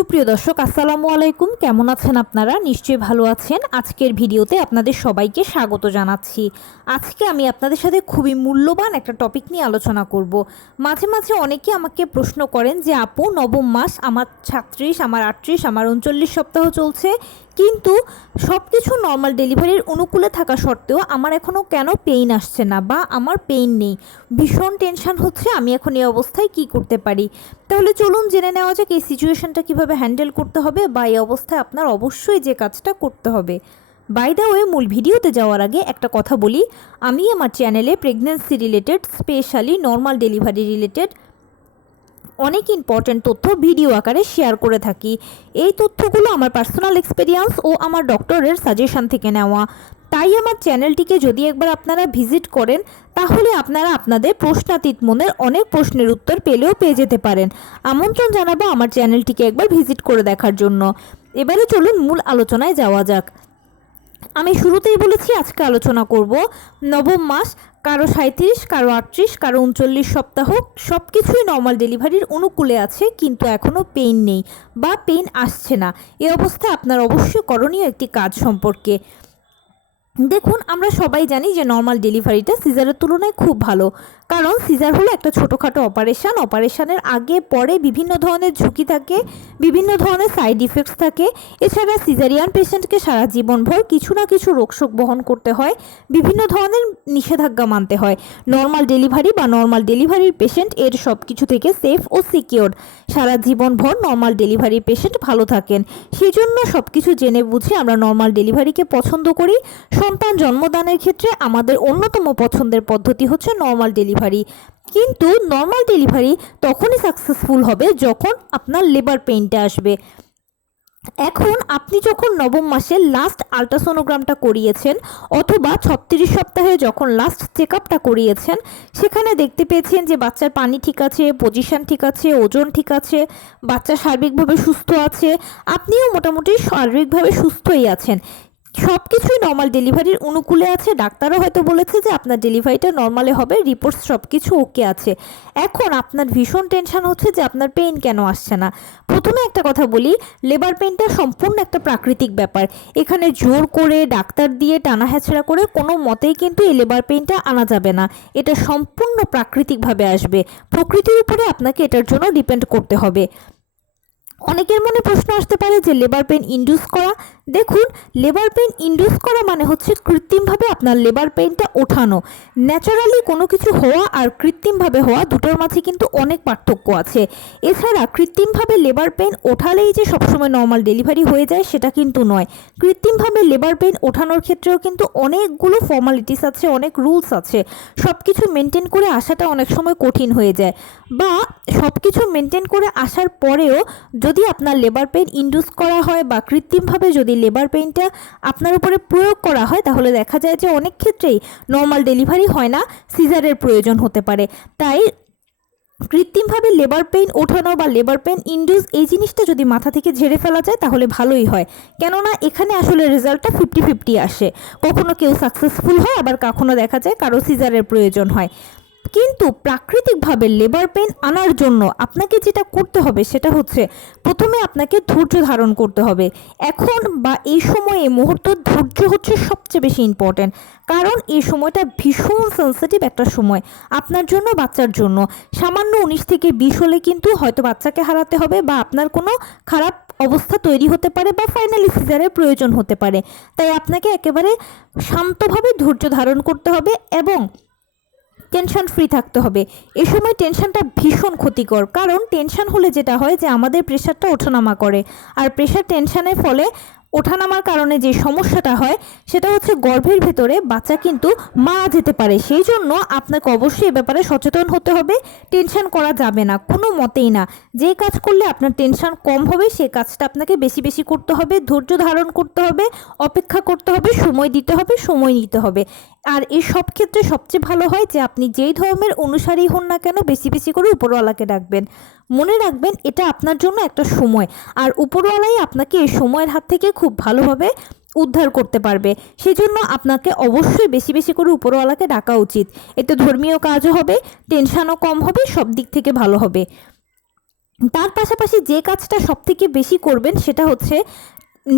সুপ্রিয় দর্শক আসসালামু আলাইকুম, কেমন আছেন আপনারা? নিশ্চয়ই ভালো আছেন। আজকের ভিডিওতে আপনাদের সবাইকে স্বাগত জানাচ্ছি। আজকে আমি আপনাদের সাথে খুবই মূল্যবান একটা টপিক নিয়ে আলোচনা করব। মাঝে মাঝে অনেকে আমাকে প্রশ্ন করেন যে আপু, নবম মাস, আমার 36, আমার 38, আমার 39 সপ্তাহ চলছে, কিন্তু সব কিছু নর্মাল ডেলিভারির অনুকূলে থাকা সত্ত্বেও আমার এখনও কেন পেইন আসছে না বা আমার পেইন নেই, ভীষণ টেনশন হচ্ছে, আমি এখন এই অবস্থায় কি করতে পারি? তাহলে চলুন জেনে নেওয়া যাক এই সিচুয়েশনটা কীভাবে হ্যান্ডেল করতে হবে বা এই অবস্থায় আপনার অবশ্যই যে কাজটা করতে হবে। বাই দ্য ওয়ে, মূল ভিডিওতে যাওয়ার আগে একটা কথা বলি, আমি আমার চ্যানেলে pregnancy related, specially normal delivery related অনেক ইম্পর্ট্যান্ট তথ্য ভিডিও আকারে শেয়ার করে থাকি। এই তথ্যগুলো আমার পার্সোনাল এক্সপিরিয়েন্স ও আমার ডক্টরের সাজেশন থেকে নেওয়া। তাই আমার চ্যানেলটিকে যদি একবার আপনারা ভিজিট করেন, তাহলে আপনারা আপনাদের প্রশ্নাতীত মনের অনেক প্রশ্নের উত্তর পেয়ে যেতে পারেন। আমন্ত্রণ জানাবো আমার চ্যানেলটিকে একবার ভিজিট করে দেখার জন্য। এবারে চলুন মূল আলোচনায় যাওয়া যাক। আমি শুরুতেই বলেছি আজকে আলোচনা করব নবম মাস, কারো 37, কারো 38, কারো 39 সপ্তাহ, সব কিছুই নর্মাল ডেলিভারির অনুকূলে আছে, কিন্তু এখনও পেইন নেই বা পেইন আসছে না। এ অবস্থায় আপনার অবশ্যই করণীয় একটি কাজ সম্পর্কে। দেখুন, আমরা সবাই জানি যে নর্মাল ডেলিভারিটা সিজারের তুলনায় খুব ভালো, কারণ সিজার হলো একটা ছোটোখাটো অপারেশনের আগে পরে বিভিন্ন ধরনের ঝুঁকি থাকে, বিভিন্ন ধরনের সাইড ইফেক্টস থাকে। এছাড়া সিজারিয়ান পেশেন্টকে সারা জীবনভর কিছু না কিছু রোগশোক বহন করতে হয়, বিভিন্ন ধরনের নিষেধাজ্ঞা মানতে হয়। নর্মাল ডেলিভারি বা নর্মাল ডেলিভারির পেশেন্ট এর সব কিছু থেকে সেফ ও সিকিওর। সারা জীবনভর নর্মাল ডেলিভারির পেশেন্ট ভালো থাকেন। সেই জন্য সব কিছু জেনে বুঝে আমরা নর্মাল ডেলিভারিকে পছন্দ করি। সন্তান জন্মদানের ক্ষেত্রে আমাদের অন্যতম পছন্দের পদ্ধতি হচ্ছে নর্মাল ডেলিভারি। কিন্তু নর্মাল ডেলিভারি তখনই সাকসেসফুল হবে যখন আপনার লেবার পেইনটা আসবে। এখন আপনি যখন নবম মাসে লাস্ট আল্ট্রাসোনোগ্রামটা করিয়েছেন, অথবা 36 সপ্তাহে যখন লাস্ট চেক আপটা করিয়েছেন, সেখানে দেখতে পেয়েছেন যে বাচ্চার পানি ঠিক আছে, পজিশন ঠিক আছে, ওজন ঠিক আছে, বাচ্চা সার্বিকভাবে সুস্থ আছে, আপনিও মোটামুটি শারীরিকভাবে সুস্থই আছেন, সব কিছুই নর্মাল ডেলিভারির অনুকূলে আছে, ডাক্তারও হয়তো বলেছে যে আপনার ডেলিভারিটা নর্মালে হবে, রিপোর্টস সব কিছু ওকে আছে। এখন আপনার ভীষণ টেনশন হচ্ছে যে আপনার পেইন কেন আসছে না। প্রথমে একটা কথা বলি, লেবার পেইনটা সম্পূর্ণ একটা প্রাকৃতিক ব্যাপার। এখানে জোর করে ডাক্তার দিয়ে টানা হেঁচড়া করে কোনো মতেই কিন্তু এই লেবার পেইনটা আনা যাবে না। এটা সম্পূর্ণ প্রাকৃতিকভাবে আসবে। প্রকৃতির উপরে আপনাকে এটার জন্য ডিপেন্ড করতে হবে। অনেকের মনে প্রশ্ন আসতে পারে যে লেবার পেইন ইনডিউস করা। দেখুন, লেবার পেইন ইনডিউস করা মানে হচ্ছে কৃত্রিমভাবে আপনার লেবার পেইনটা ওঠানো। ন্যাচারালি কোনো কিছু হওয়া আর কৃত্রিমভাবে হওয়া দুটোর মাঝে কিন্তু অনেক পার্থক্য আছে। এছাড়া কৃত্রিমভাবে লেবার পেইন ওঠালেই যে সবসময় নর্মাল ডেলিভারি হয়ে যায় সেটা কিন্তু নয়। কৃত্রিমভাবে লেবার পেইন ওঠানোর ক্ষেত্রেও কিন্তু অনেকগুলো ফর্মালিটিস আছে, অনেক রুলস আছে। সব কিছু মেনটেন করে আসাটা অনেক সময় কঠিন হয়ে যায়, বা সব কিছু মেনটেন করে আসার পরেও যদি আপনার লেবার পেইন ইনডিউস করা হয় বা কৃত্রিমভাবে যদি লেবার পেইনটা আপনার উপরে প্রয়োগ করা হয়, তাহলে দেখা যায় যে অনেক ক্ষেত্রেই নর্মাল ডেলিভারি হয় না, সিজারের প্রয়োজন হতে পারে। তাই কৃত্রিমভাবে লেবার পেইন ওঠানো বা লেবার পেইন ইনডিউস এই জিনিসটা যদি মাথা থেকে ঝেড়ে ফেলা যায় তাহলে ভালোই হয়। কেননা এখানে আসলে রেজাল্টটা 50-50 আসে। কখনো কেউ সাকসেসফুল হয়, আবার কখনো দেখা যায় কারো সিজারের প্রয়োজন হয়। কিন্তু প্রাকৃতিকভাবে লেবার পেইন আনার জন্য আপনাকে যেটা করতে হবে সেটা হচ্ছে, প্রথমে আপনাকে ধৈর্য ধারণ করতে হবে। এখন বা এই সময়ে মুহূর্ত ধৈর্য হচ্ছে সবচেয়ে বেশি ইম্পর্ট্যান্ট, কারণ এই সময়টা ভীষণ সেন্সিটিভ একটা সময় আপনার জন্য, বাচ্চার জন্য। সামান্য 19 থেকে 20 হলে কিন্তু হয়তো বাচ্চাকে হারাতে হবে, বা আপনার কোনো খারাপ অবস্থা তৈরি হতে পারে, বা ফাইনালি সিজারের প্রয়োজন হতে পারে। তাই আপনাকে একেবারে শান্তভাবে ধৈর্য ধারণ করতে হবে এবং টেনশন ফ্রি থাকতে হবে। এ সময় টেনশনটা ভীষণ ক্ষতিকর, কারণ টেনশন হলে যেটা হয় যে আমাদের প্রেশারটা ওঠানামা করে, আর প্রেশার টেনশনের ফলে ওঠানামার কারণে যে সমস্যাটা হয় সেটা হচ্ছে গর্ভের ভেতরে বাচ্চা কিন্তু মারা যেতে পারে। সেই জন্য আপনাকে অবশ্যই এ ব্যাপারে সচেতন হতে হবে। টেনশন করা যাবে না কোনো মতেই না। যে কাজ করলে আপনার টেনশন কম হবে সেই কাজটা আপনাকে বেশি বেশি করতে হবে, ধৈর্য ধারণ করতে হবে, অপেক্ষা করতে হবে, সময় দিতে হবে, সময় নিতে হবে। আর এই সব ক্ষেত্রে সবচেয়ে ভালো হয় যে আপনি যেই ধর্মের অনুসারী হন না কেন, বেশি বেশি করে উপরওয়ালাকে ডাকবেন। মনে রাখবেন এটা আপনার জন্য একটা সময়, আর উপরওয়ালাই আপনাকে এই সময়ের হাত থেকে খুব ভালোভাবে উদ্ধার করতে পারবে। সেজন্য আপনাকে অবশ্যই বেশি বেশি করে উপরওয়ালাকে ডাকা উচিত। এতে ধর্মীয় কাজও হবে, টেনশনও কম হবে, সব দিক থেকে ভালো হবে। তার পাশাপাশি যে কাজটা সবথেকে বেশি করবেন সেটা হচ্ছে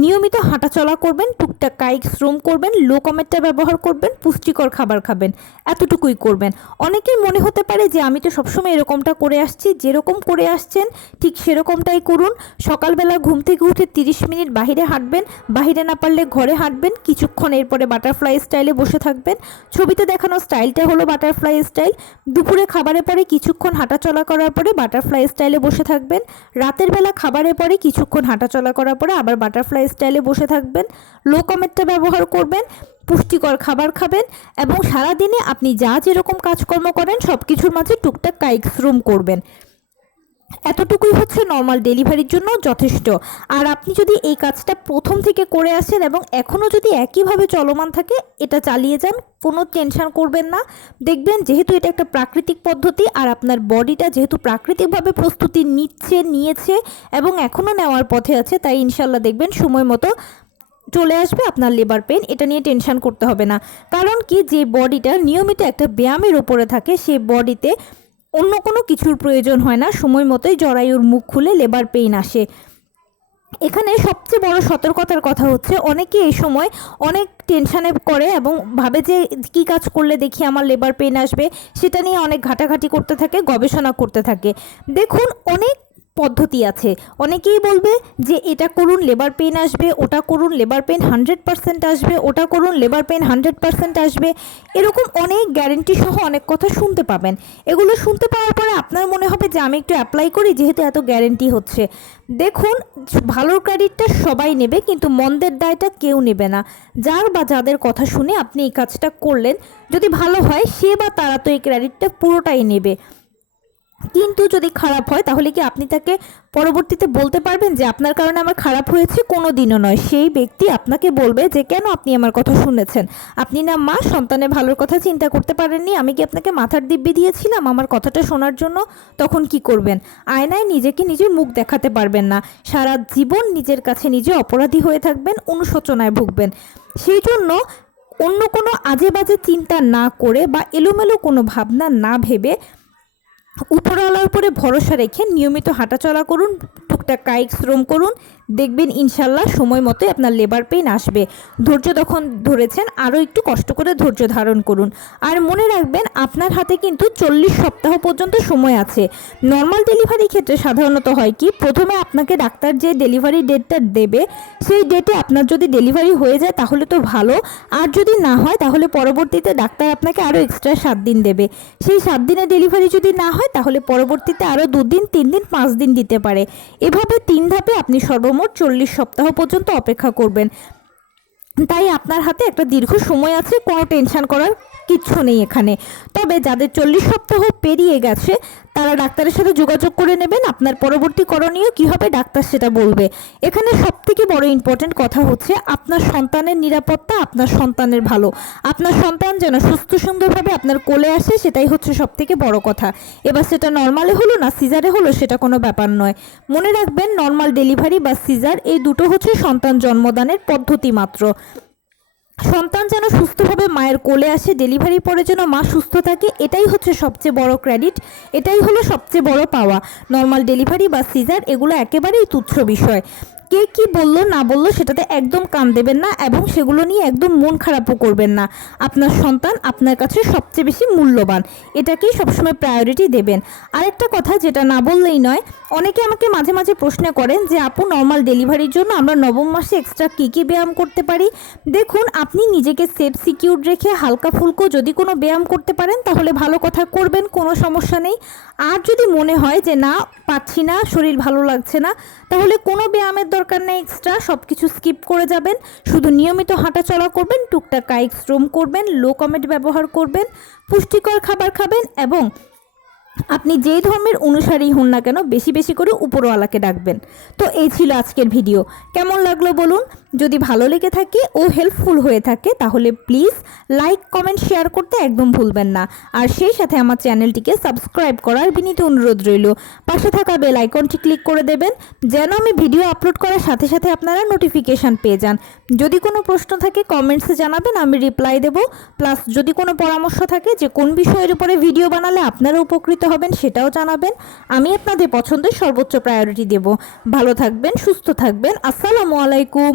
নিয়মিত হাঁটাচলা করবেন, টুকটাক কায়িক শ্রম করবেন, লো কমেটটা ব্যবহার করবেন, পুষ্টিকর খাবার খাবেন, এতটুকুই করবেন। অনেকেই মনে হতে পারে যে আমি তো সবসময় এরকমটা করে আসছি, যেরকম করে আসছেন ঠিক সেরকমটাই করুন। সকালবেলা ঘুম থেকে উঠে 30 মিনিট বাইরে হাঁটবেন, বাইরে না পারলে ঘরে হাঁটবেন, কিছুক্ষণ এরপরে বাটারফ্লাই স্টাইলে বসে থাকবেন। ছবিতে দেখানো স্টাইলটা হলো বাটারফ্লাই স্টাইল। দুপুরে খাবারের পরে কিছুক্ষণ হাঁটাচলা করার পরে বাটারফ্লাই স্টাইলে বসে থাকবেন। রাতের বেলা খাবারের পরে কিছুক্ষণ হাঁটাচলা করার পরে আবার বাটারফ্লাই স্টাইলে বসে থাকবেন। লো কমেটটা ব্যবহার করবেন, পুষ্টিকর খাবার খাবেন এবং সারাদিনে আপনি যা যেরকম কাজকর্ম করেন সব কিছুর মাঝে টুকটাক কায়িক শ্রম করবেন। এতটুকুই হচ্ছে নর্মাল ডেলিভারির জন্য যথেষ্ট। আর আপনি যদি এই কাজটা প্রথম থেকে করে আসেন এবং এখনও যদি একইভাবে চলমান থাকে, এটা চালিয়ে যান, কোনো টেনশন করবেন না। দেখবেন যেহেতু এটা একটা প্রাকৃতিক পদ্ধতি আর আপনার বডিটা যেহেতু প্রাকৃতিকভাবে প্রস্তুতি নিয়েছে এবং এখনও নেওয়ার পথে আছে, তাই ইনশাল্লাহ দেখবেন সময় মতো চলে আসবে আপনার লেবার পেন। এটা নিয়ে টেনশন করতে হবে না। কারণ কি, যে বডিটা নিয়মিত একটা ব্যায়ামের উপরে থাকে সেই বডিতে অন্য কোনো কিছুর প্রয়োজন হয় না, সময় মতোই জরায়ুর মুখ খুলে লেবার পেইন আসে। এখানে সবচেয়ে বড় সতর্কতার কথা হচ্ছে অনেকে এই সময় অনেক টেনশানে করে এবং ভাবে যে কী কাজ করলে দেখি আমার লেবার পেইন আসবে, সেটা নিয়ে অনেক ঘাটাঘাটি করতে থাকে, গবেষণা করতে থাকে। দেখুন, অনেক পদ্ধতি আছে। অনেকেই বলবে যে এটা করুন লেবার পেইন আসবে, ওটা করুন লেবার পেইন 100% আসবে, ওটা করুন লেবার পেইন 100% আসবে, এরকম অনেক গ্যারেন্টি সহ অনেক কথা শুনতে পাবেন। এগুলো শুনতে পাওয়ার পরে আপনার মনে হবে যে আমি একটু অ্যাপ্লাই করি যেহেতু এত গ্যারেন্টি হচ্ছে। দেখুন, ভালোর ক্রেডিটটা সবাই নেবে কিন্তু মন্দের দায়টা কেউ নেবে না। যার বা যাদের কথা শুনে আপনি এই কাজটা করলেন, যদি ভালো হয় সে বা তারা তো এই ক্রেডিটটা পুরোটাই নেবে। কিন্তু যদি খারাপ হয় তাহলে কি আপনি তাকে পরবর্তীতে বলতে পারবেন যে আপনার কারণে আমার খারাপ হয়েছে? কোনো দিনও নয়। সেই ব্যক্তি আপনাকে বলবে যে কেন আপনি আমার কথা শুনেছেন? আপনি না মা, সন্তানের ভালোর কথা চিন্তা করতে পারেননি? আমি কি আপনাকে মাথার দিব্যি দিয়েছিলাম আমার কথাটা শোনার জন্য? তখন কি করবেন? আয়নায় নিজেকে নিজে মুখ দেখাতে পারবেন না, সারা জীবন নিজের কাছে নিজে অপরাধী হয়ে থাকবেন, অনুশোচনায় ভুগবেন। সেই জন্য অন্য কোনো আজে বাজে চিন্তা না করে বা এলোমেলো কোনো ভাবনা না ভেবে উপরওয়ালার উপরে ভরসা রেখে নিয়মিত হাঁটাচলা করুন, টুকটাক কায়িক শ্রম করুন, দেখবেন ইনশাল্লাহ সময় মতোই আপনার লেবার পেইন আসবে। ধৈর্য তখন ধরেছেন, আরও একটু কষ্ট করে ধৈর্য ধারণ করুন। আর মনে রাখবেন আপনার হাতে কিন্তু 40 সপ্তাহ পর্যন্ত সময় আছে। নর্মাল ডেলিভারি ক্ষেত্রে সাধারণত হয় কি, প্রথমে আপনাকে ডাক্তার যে ডেলিভারি ডেটটা দেবে সেই ডেটে আপনার যদি ডেলিভারি হয়ে যায় তাহলে তো ভালো, আর যদি না হয় তাহলে পরবর্তীতে ডাক্তার আপনাকে আরও এক্সট্রা 7 দিন দেবে। সেই 7 দিনের ডেলিভারি যদি না হয় তাহলে পরবর্তীতে আরও 2 দিন, 3 দিন, 5 দিন দিতে পারে। এভাবে 3 ধাপে আপনি সর্বমোট 40 সপ্তাহ পর্যন্ত অপেক্ষা করবেন। তাই আপনার হাতে একটা দীর্ঘ সময় আছে, কোনো টেনশন করার কিচ্ছু নেই এখানে। তবে যাদের 40 সপ্তাহ পেরিয়ে গেছে তারা ডাক্তারের সাথে যোগাযোগ করে নেবেন। আপনার পরবর্তী করণীয় কী হবে ডাক্তার সেটা বলবে। এখানে সবথেকে বড় ইম্পর্টেন্ট কথা হচ্ছে আপনার সন্তানের নিরাপত্তা, আপনার সন্তানের ভালো। আপনার সন্তান যেন সুস্থ সুন্দরভাবে আপনার কোলে আসে, সেটাই হচ্ছে সবথেকে বড় কথা। এবার সেটা নর্মালে হলো না সিজারে হলো সেটা কোনো ব্যাপার নয়। মনে রাখবেন, নর্মাল ডেলিভারি বা সিজার এই দুটো হচ্ছে সন্তান জন্মদানের পদ্ধতি মাত্র। সন্তান যেন সুস্থভাবে মায়ের কোলে আসে, ডেলিভারি পরে যেন মা সুস্থ থাকে, এটাই হচ্ছে সবচেয়ে বড় ক্রেডিট, এটাই হলো সবচেয়ে বড় পাওয়া। নর্মাল ডেলিভারি বা সিজার এগুলো একেবারেই তুচ্ছ বিষয়। কে কি বললো না বললো সেটাতে একদম কান দেবেন না এবং সেগুলো নিয়ে একদম মন খারাপও করবেন না। আপনার সন্তান আপনার কাছে সবচেয়ে বেশি মূল্যবান, এটাকেই সবসময় প্রায়োরিটি দেবেন। আরেকটা কথা যেটা না বললেই নয়, অনেকে আমাকে মাঝে মাঝে প্রশ্ন করেন যে আপু, নর্মাল ডেলিভারির জন্য আমরা নবম মাসে এক্সট্রা কী কী ব্যায়াম করতে পারি? দেখুন, আপনি নিজেকে সেফ সিকিউর রেখে হালকা ফুলকো যদি কোনো ব্যায়াম করতে পারেন তাহলে ভালো কথা, করবেন, কোনো সমস্যা নেই। আর যদি মনে হয় যে না পাচ্ছি না, শরীর ভালো লাগছে না, তাহলে কোনো ব্যায়ামের দরকার নেই এক্সট্রা, সব কিছু স্কিপ করে যাবেন। শুধু নিয়মিত হাঁটাচলা করবেন, টুকটাক কায়িক শ্রম করবেন, লো কমেট ব্যবহার করবেন, পুষ্টিকর খাবার খাবেন এবং আপনি যেই ধর্মের অনুসারী হন না কেন বেশি বেশি করে উপরওয়ালাকে ডাকবেন। তো এই ছিল আজকের ভিডিও। কেমন লাগলো বলুন? যদি ভালো লেগে থাকে ও হেল্পফুল হয়ে থাকে তাহলে প্লিজ লাইক, কমেন্ট, শেয়ার করতে একদম ভুলবেন না। আর সেই সাথে আমার চ্যানেলটিকে সাবস্ক্রাইব করার বিনীত অনুরোধ রইল। পাশে থাকা বেল আইকনটি ক্লিক করে দেবেন যেন আমি ভিডিও আপলোড করার সাথে সাথে আপনারা নোটিফিকেশান পেয়ে যান। যদি কোনো প্রশ্ন থাকে কমেন্টসে জানাবেন, আমি রিপ্লাই দেব। প্লাস যদি কোনো পরামর্শ থাকে যে কোন বিষয়ের উপরে ভিডিও বানালে আপনারা উপকৃত উপকৃত হবেন সেটাও জানাবেন। আমি আপনাদের পছন্দের সর্বোচ্চ প্রায়োরিটি দেব। ভালো থাকবেন, সুস্থ থাকবেন। আসসালামু আলাইকুম।